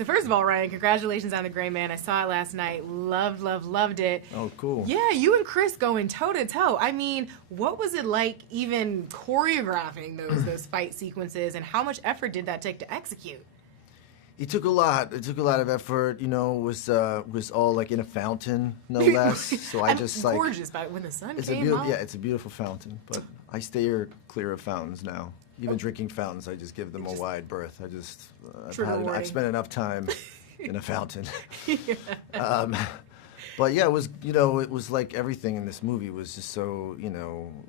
So first of all, Ryan, congratulations on The Gray Man. I saw it last night. Loved it. Oh, cool. Yeah, you and Chris going toe to toe. I mean, what was it like even choreographing those fight sequences, and how much effort did that take to execute? It took a lot. It took a lot of effort. You know, it was all like in a fountain, no less. So I just like gorgeous, but when the sun it's came up. Yeah, it's a beautiful fountain. But I stay clear of fountains now. Even drinking fountains, I just give them a wide berth. I've spent enough time in a fountain. Yeah. But yeah, it was like everything in this movie was just so,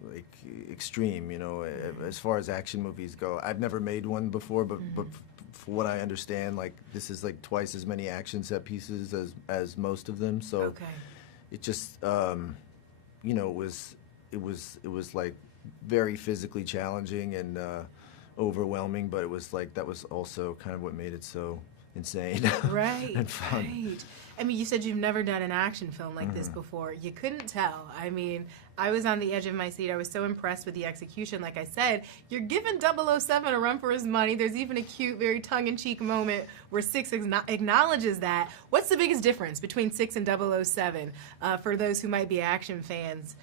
like extreme, as far as action movies go. I've never made one before, but for what I understand, like this is like twice as many action set pieces as most of them. So it just, it was like very physically challenging and overwhelming, but it was like that was also kind of what made it so insane and fun. Right. I mean, you said you've never done an action film like this before. You couldn't tell. I mean, I was on the edge of my seat. I was so impressed with the execution. Like I said, you're giving 007 a run for his money. There's even a cute, very tongue-in-cheek moment where Six acknowledges that. What's the biggest difference between Six and 007 for those who might be action fans?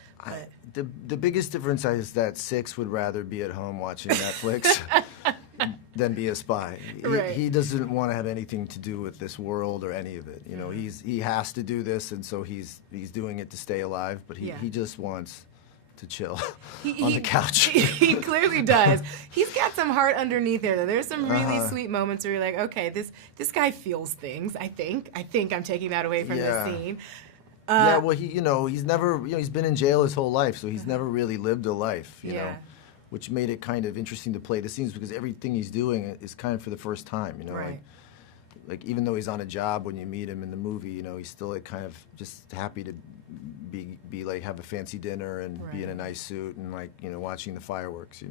The biggest difference is that Six would rather be at home watching Netflix than be a spy. He doesn't want to have anything to do with this world or any of it. He has to do this, and so he's doing it to stay alive. But he just wants to chill on the couch. He clearly does. He's got some heart underneath there, though. There's some really sweet moments where you're like, okay, this guy feels things. I think I'm taking that away from this scene. Yeah, well, he's never, he's been in jail his whole life, so he's never really lived a life, you know, which made it kind of interesting to play the scenes because everything he's doing is kind of for the first time, like even though he's on a job when you meet him in the movie, he's still like kind of just happy to be like have a fancy dinner and be in a nice suit and like watching the fireworks,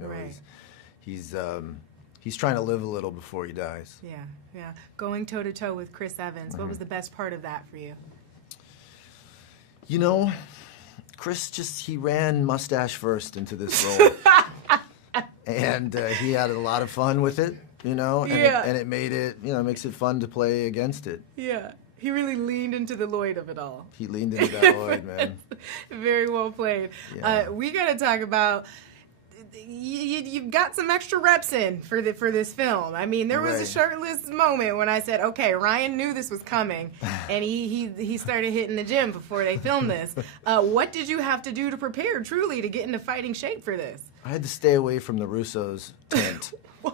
he's trying to live a little before he dies. Yeah. Going toe to toe with Chris Evans. What was the best part of that for you? Chris he ran mustache first into this role. And he had a lot of fun with it, and it made it, makes it fun to play against it. Yeah. He really leaned into the Lloyd of it all. He leaned into that Lloyd, man. Very well played. Yeah. We got to talk about you've got some extra reps in for this film. I mean, there was a shirtless moment when I said, okay, Ryan knew this was coming, and he started hitting the gym before they filmed this. What did you have to do to prepare, truly, to get into fighting shape for this? I had to stay away from the Russo's tent. Why?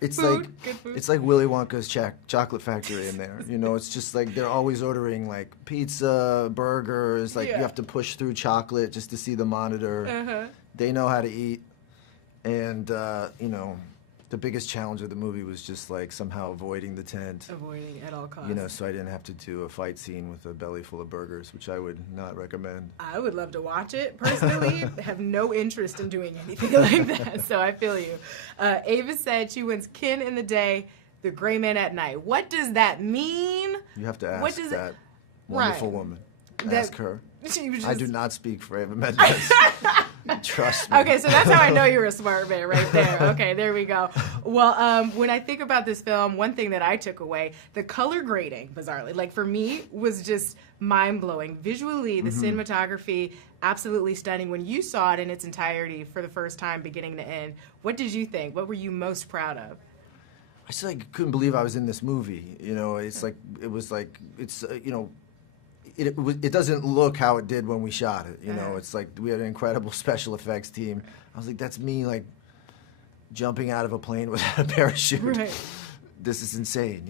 It's food? like Good food? It's like Willy Wonka's chocolate factory in there. It's just like they're always ordering like pizza, burgers. Like you have to push through chocolate just to see the monitor. They know how to eat, and the biggest challenge of the movie was just like somehow avoiding the tent. Avoiding at all costs. So I didn't have to do a fight scene with a belly full of burgers, which I would not recommend. I would love to watch it. Personally, have no interest in doing anything like that, so I feel you. Ava said she wins Kin in the day, the Gray Man at night. What does that mean? You have to ask that wonderful woman. Ask her. I do not speak for Ava Mendes. Trust me. Okay, so that's how I know you're a smart man right there. Okay, there we go. Well, when I think about this film, one thing that I took away, the color grading, bizarrely, like for me, was just mind-blowing. Visually, the cinematography, absolutely stunning. When you saw it in its entirety for the first time, beginning to end, what did you think? What were you most proud of? I just couldn't believe I was in this movie. It doesn't look how it did when we shot it. It's like we had an incredible special effects team. I was like, that's me like jumping out of a plane without a parachute. Right. This is insane.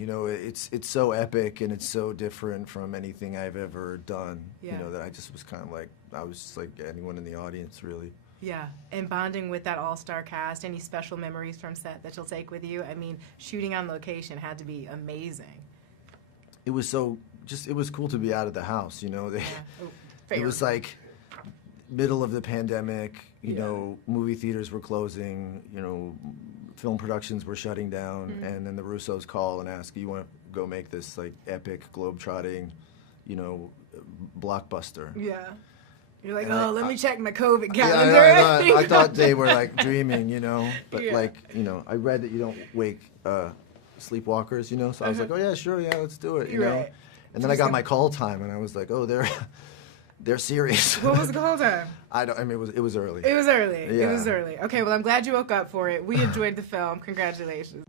It's so epic and it's so different from anything I've ever done. That I just was kind of like, I was just like anyone in the audience, really. Yeah, and bonding with that all-star cast. Any special memories from set that you'll take with you? I mean, shooting on location had to be amazing. It was it was cool to be out of the house, It was like middle of the pandemic, movie theaters were closing, film productions were shutting down, and then the Russos call and ask, you want to go make this like epic globe-trotting, blockbuster. Yeah. You're like, let me check my COVID calendar. I thought they were like dreaming, but I read that you don't wake sleepwalkers, you know. So I was like, oh yeah, sure, yeah, let's do it, you know. Right. And then I got my call time, and I was like, oh, they're serious. What was the call time? I mean, it was early. It was early. Yeah. It was early. Okay, well, I'm glad you woke up for it. We enjoyed the film. Congratulations.